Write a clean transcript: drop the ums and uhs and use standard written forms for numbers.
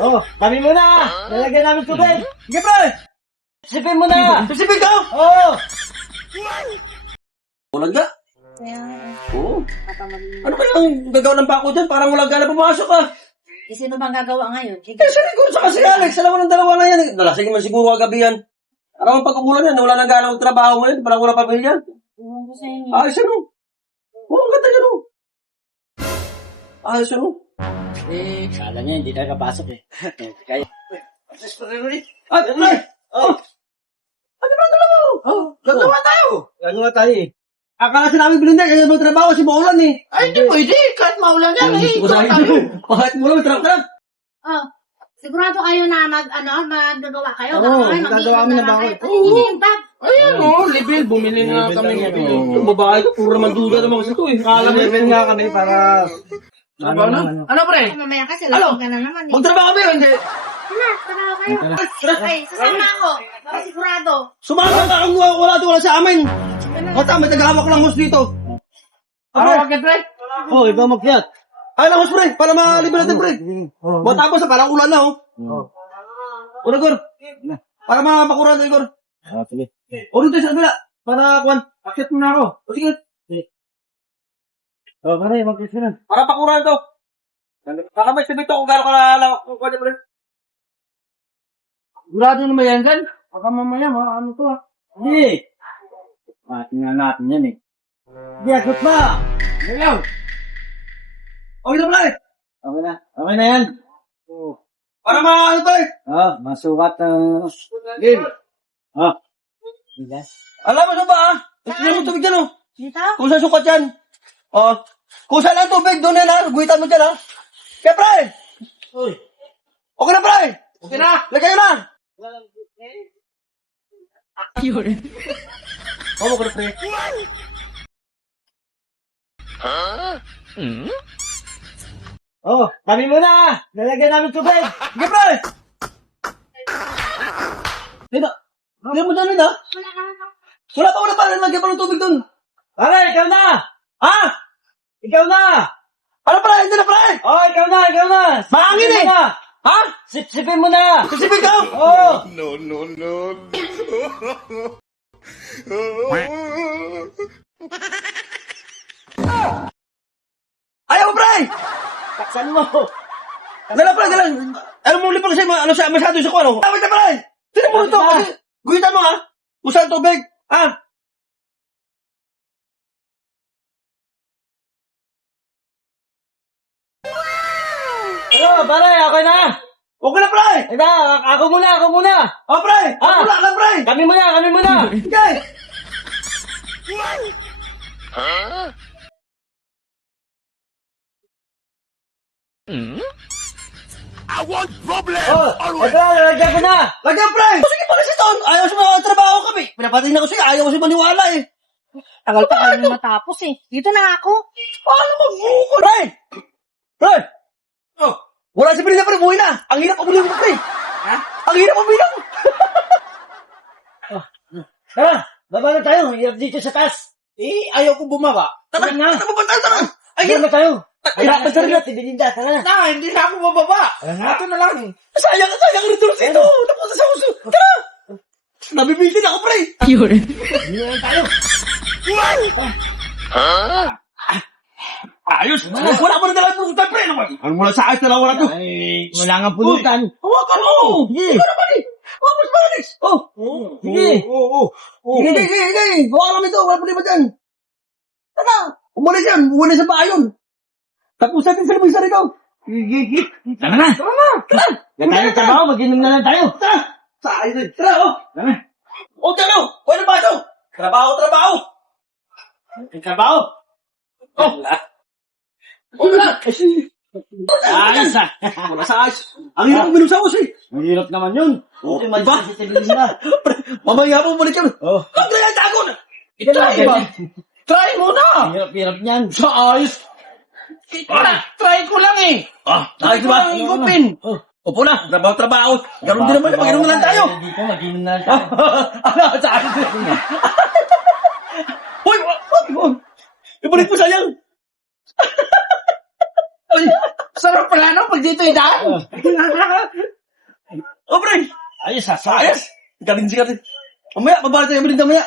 Oh, kami muna! Lalagyan namin tubig! Sige, pre! Sipin mo na! Sisipin ka! Oo! Walang ga. Kaya, Oo. patamali. Ano kaya ang gagawa ng bako dyan? Parang walang gana pumasok ka. Eh, sino bang gagawa ngayon? Sige. Eh, siguro sa kasi Alex, alam mo ng dalawa na yan. Nalasing man siguro kagabi yan. Alam mo pag-umulan yan, wala nang gana ng trabaho ngayon, parang wala pamilya. Iwan ko sa inyo. Ayos ano? Oo, ang ganda yan, oh. Ayos ano? Eh, kala niya hindi tayo kapasok eh. Kaya. Ay, ay! Oh! Ano ba ang dalawa? Oh, Gagawa tayo! gagawa tayo eh. Akala sa namin Belinda, kaya magtrabaho kasi maulan eh. Ay, hindi pwede. Kahit maulan yan, eh. Gusto ko sabi dito. Bakit mo lang, trap-trap? Oh, sigurado kayo na maggagawa kayo? Oo, Ay, gagawa kami ng bahay. Ay, hindi yung bag. Ayan, oh, libil. Bumili nga Libil kami lang ng yan, libil. oh. Yung babae ko, puro naman duda naman kasi ito eh. Akala mo Level nga kami para... Ano? Ano, pre? Mamaya kasi, Ano? lasing ka na naman eh. magtrabaho kami o hindi? Tara, tara kayo. Ay, sasama ako. Para sigurado. Sumama ka kung wala sa amin. O tama, tagahawak ko lang hos dito. Ano, bakit, pre? Oh, ikaw magyat. Ay lang hos pre, para malibre natin pre. Oh, Matapos na, parang ulan na oh. oh. O Igor, para mapakuran na Igor. Ah, sige. O dito sa kabila, para kuwan. Akit mo na ako. O sige, Oh, pare, mag-kiss na. para pakuran to. Baka may sabi to kung gano'n ka nalawak kung kanya pre. Sigurado naman yan dyan. Baka mamaya, ano to, ah. Hindi. Tingnan natin yan eh. Hindi, agot ba? Ngayon. O ito pre, Okay na. Okay na yan. Oh. para ano to eh. Ah, masukat. Game. Ah. Bigas. Alam mo sa ba ah? Ito mo tubig dyan oh. Dito? Kung saan sukat yan. Oh. Kung saan ang tubig, doon yan ha. Guhitan mo dyan ha. Kaya pre. Uy. Okay na pre. Okay na. Lagay na. Oo ko na pre. Oh, kami muna! Lalagyan namin tubig! Sige pre. Dito. Lagyan mo dyan ha. Wala pa. Lagyan pa ng tubig doon. Pare, ikaw na! Ha? Ikaw na! Ano pre? Hindi na pre. Oh, ikaw na! Mahangin Sipin eh. mo na. Ha? Sipsipin mo na! Sisipin ka. Oh! Ayaw mo pre. Taksan mo! Dala pre. Dala. Ano mo ulit pa kasi masyado sa kuwan. Tawag na pre. Sino mo ito? Kasi guhitan mo ha. Kung saan tubig. Ha? Ano, pare, okay na! Okay na pre. Ito, ako muna! O pre. Ah. Wala ka pre. Kami muna! Sige. Oh, ito, lalagyan ko na! Lagyan pre. Sige pa kasi doon. Ayaw sa mga trabaho kami. Pinapatin ako sa'yo. Ayaw kasi maniwala eh. Tagal pa kayo matapos eh. Dito na ako. Paano mag-buko pre? Pre. Oh. Wala si Belinda pre. Buhay na. Ang hirap pabili mo pre. Ha? Ang hirap pabili mo. Tara, baba na tayo. Hirap dito sa taas. Eh, ayaw ko bumaba. Tara. na. Tara pa tayo. Tara. Ay, Hirap na tayo. Hirap na sarili. Si Belinda, tara na. Hindi na ako bababa. nga. Ito na lang. Sayang rin doon ito. Napunta sa uso. Tara. Nabibitin ako pre. Hindi na tayo. Ayos. Wala mo na talaga pulutan pre. Ano mo na sa ayos na lang wala to. Ay, wala nga pulutan. Hawakan mo. Sige. Ikaw naman eh. Huwag mo sa Alex. Oh. Sige. Sige. Hawakan namin ito. Wala problema dyan. Tara. Umalis yan. Umalis sa bayon. Tapos natin sa lamisa rito. Tara na. Tara. Yan tayo trabaho, mag-inom na lang tayo. Tara. Sa ayos din. Tara oh. Tara. O tara. Wala ba ito? Trabaho. Ang trabaho. Oh. Wala. Ayos ah. Wala sa ayos. Ang hirap uminom sa uso eh. Ang hirap naman yun. Okay, Diba? malis si Belinda. Mamaya po balik yun. Oh. Ang kaya tago na. Try ba? Try mo na. Ang hirap niyan. Sa ayos. Try ko lang eh. Try ko ba? Try ko pin. Oh. Upo na. Trabaho. Ganun din naman. Mag-inom na lang tayo. Dito, mag-inom na lang tayo. Sa ayos din. Hoy! Ibalik mo sayang. Ay, Sarap pala no, pag dito idaan. Oh, pre! Ayos, sasayos. Ayos! Galing siya rin. Mamaya, babalik tayo merinda mamaya.